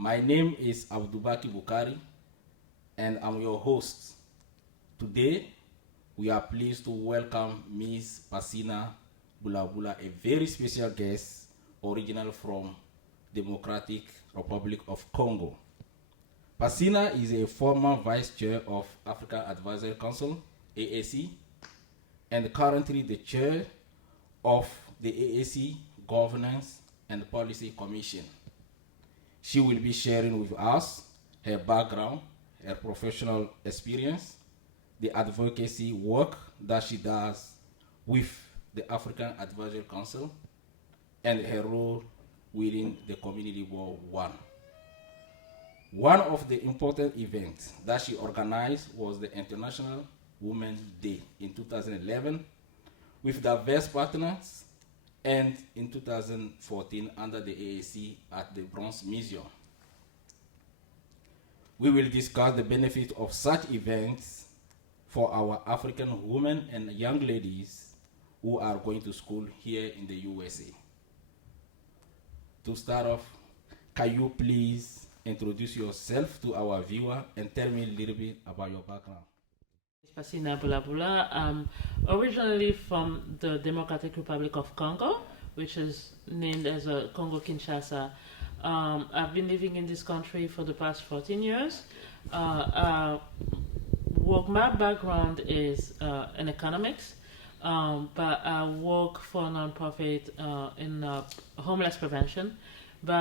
My name is Aboudoubaki Boukari, and I'm your host. Today, we are pleased to welcome Ms. Passyna Bula-Bula, a very special guest, original from Democratic Republic of Congo. Passyna is a former Vice Chair of African Advisory Council, AAC, and currently the Chair of the AAC Governance and Policy Commission. She will be sharing with us her background, her professional experience, the advocacy work that she does with the African Advisory Council, and her role within the Community Board 1. One of the important events that she organized was the International Women's Day in 2011 with diverse partners, and in 2014 under the AAC at the Bronx Museum. We will discuss the benefit of such events for our African women and young ladies who are going to school here in the USA. To start off, can you please introduce yourself to our viewer and tell me a little bit about your background? Passyna Bula-Bula. I'm originally from the Democratic Republic of Congo, which is named as Congo-Kinshasa. I've been living in this country for the past 14 years. My background is in economics, but I work for a nonprofit in homeless prevention. But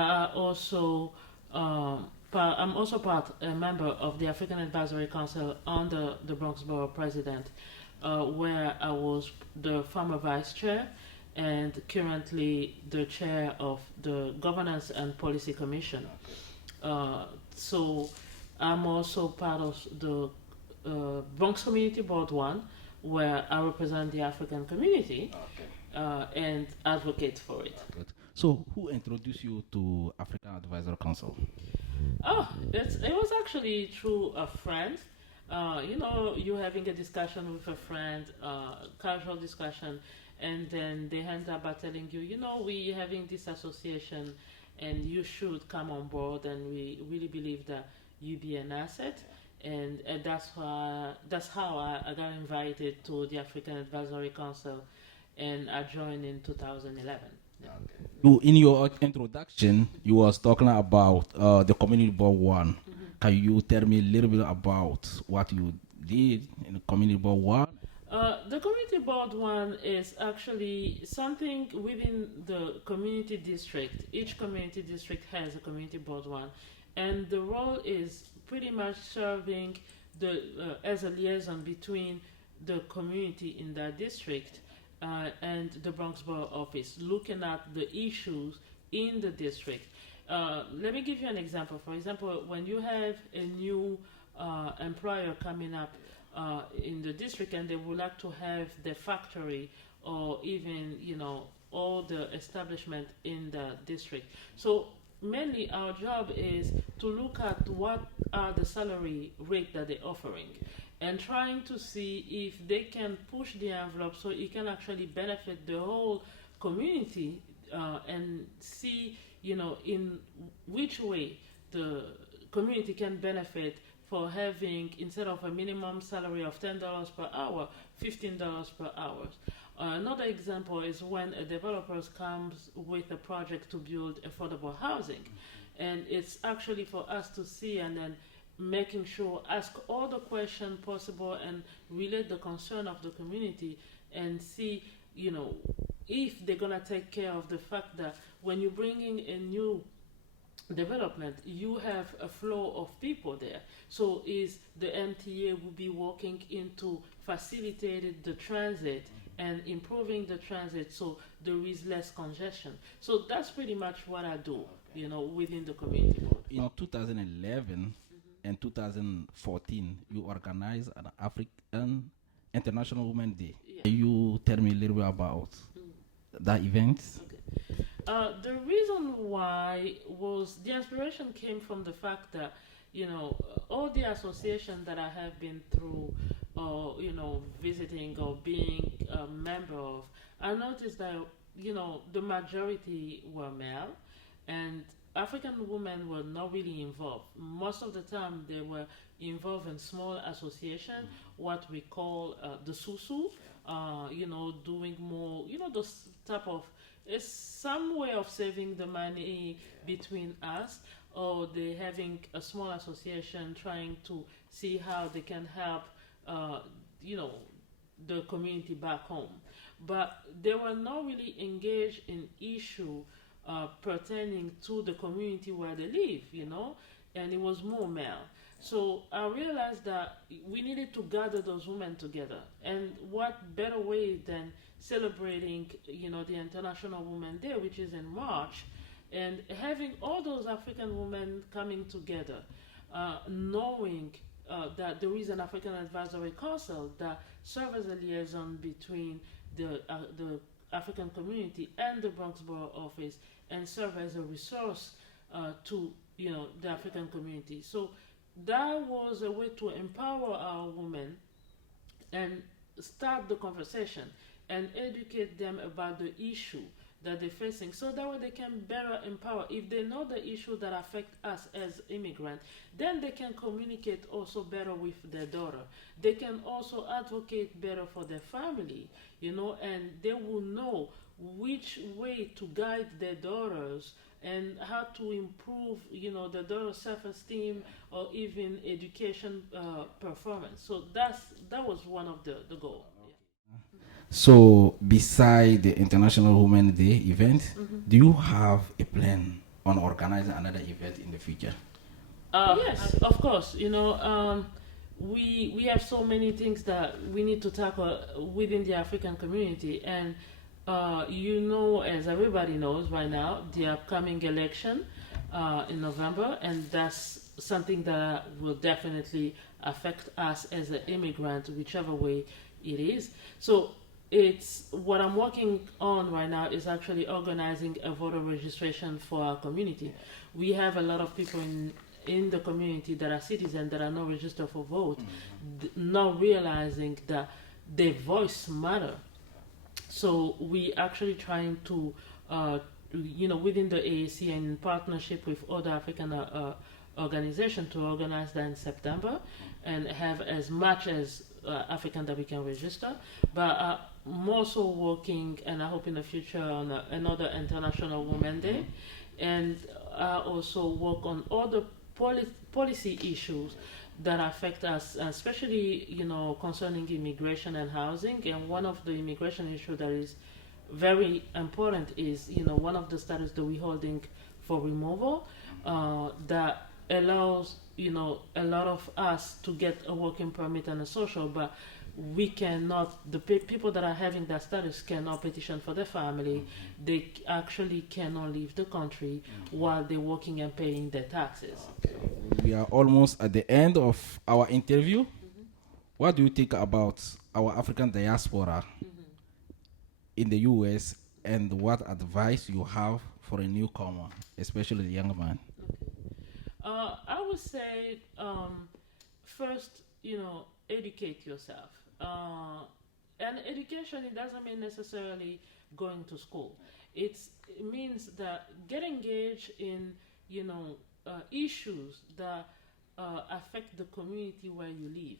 I'm also a member of the African Advisory Council under the Bronx Borough President, where I was the former vice chair and currently the chair of the Governance and Policy Commission. So I'm also part of the Bronx Community Board 1, where I represent the African community and advocate for it. So who introduced you to African Advisory Council? It was actually through a friend. You having a discussion with a friend, casual discussion, and then they end up by telling you, we having this association and you should come on board, and we really believe that you be an asset. And that's how I got invited to the African Advisory Council, and I joined in 2011. Okay. In your introduction, you was talking about the Community Board 1. Mm-hmm. Can you tell me a little bit about what you did in the Community Board 1? The Community Board 1 is actually something within the community district. Each community district has a Community Board 1, and the role is pretty much serving as a liaison between the community in that district and the Bronx Borough Office, looking at the issues in the district. Let me give you an example. For example, when you have a new employer coming up in the district and they would like to have the factory or even, all the establishment in the district. So mainly our job is to look at what are the salary rate that they're offering, and trying to see if they can push the envelope so it can actually benefit the whole community, and see, in which way the community can benefit for having, instead of a minimum salary of $10 per hour, $15 per hour. Another example is when a developer comes with a project to build affordable housing. And it's actually for us to see and then making sure, ask all the questions possible and relate the concern of the community and see, if they're going to take care of the fact that when you're bringing a new development, you have a flow of people there. So is the MTA will be working into facilitating the transit and improving the transit so there is less congestion. So that's pretty much what I do, within the community board. In 2011 and 2014, you organized an African International Women's Day. Yeah. Can you tell me a little bit about that event? Okay. The reason why was the inspiration came from the fact that, all the associations that I have been through or, visiting or being a member of, I noticed that, the majority were male, and African women were not really involved. Most of the time, they were involved in small association, what we call the susu. Doing more. Those type of. It's some way of saving the money between us, or they having a small association trying to see how they can help. Uh, you know, the community back home, but they were not really engaged in issue pertaining to the community where they live, and it was more male. So I realized that we needed to gather those women together, and what better way than celebrating, the International Women's Day, which is in March, and having all those African women coming together, knowing that there is an African Advisory Council that serves as a liaison between the African community and the Bronx Borough Office, and serve as a resource to the African community. So that was a way to empower our women and start the conversation and educate them about the issue that they're facing, so that way they can better empower. If they know the issue that affect us as immigrants, then they can communicate also better with their daughter. They can also advocate better for their family, and they will know which way to guide their daughters and how to improve, the daughter's self-esteem or even education performance. So that was one of the goals. So, beside the International Women's Day event, do you have a plan on organizing another event in the future? Yes, of course. We have so many things that we need to tackle within the African community, and as everybody knows right now, the upcoming election in November, and that's something that will definitely affect us as an immigrant, whichever way it is. So it's what I'm working on right now is actually organizing a voter registration for our community. We have a lot of people in the community that are citizens that are not registered for vote, not realizing that their voice matter. So we actually trying to, within the AAC and in partnership with other African organizations to organize that in September and have as much as African that we can register. But I'm also working, and I hope in the future, on another International Women's Day. And I also work on other policy issues that affect us, especially, concerning immigration and housing. And one of the immigration issues that is very important is, one of the status that we're holding for removal that allows, a lot of us to get a working permit and a social, but we cannot, the people that are having that status cannot petition for their family. They actually cannot leave the country while they're working and paying their taxes. We are almost at the end of our interview. What do you think about our African diaspora in the US, and what advice you have for a newcomer, especially the young man? I would say first, educate yourself. And education, it doesn't mean necessarily going to school. It means that get engaged in, issues that affect the community where you live.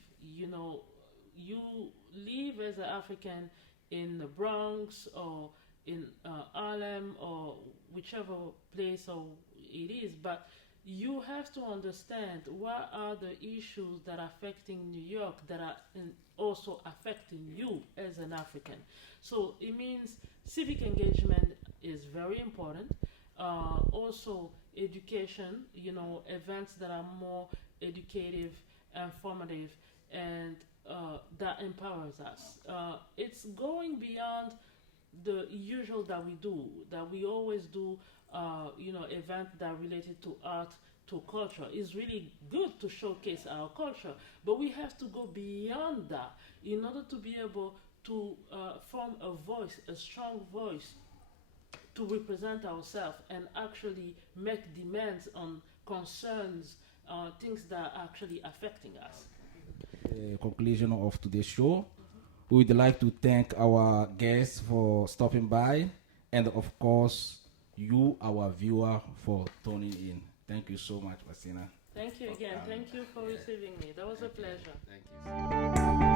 You live as an African in the Bronx or in Harlem or whichever place or it is, but you have to understand what are the issues that are affecting New York that are also affecting you as an African. So it means civic engagement is very important. Also education, events that are more educative and formative, and that empowers us. It's going beyond the usual that we do, that we always do, events that are related to art, to culture. It's really good to showcase our culture, but we have to go beyond that in order to be able to form a voice, a strong voice, to represent ourselves and actually make demands on concerns, things that are actually affecting us. Conclusion of today's show. We would like to thank our guests for stopping by, and of course, you, our viewer, for tuning in. Thank you so much, Passyna. Thank you again. Thank you for receiving me. That was a pleasure. Thank you.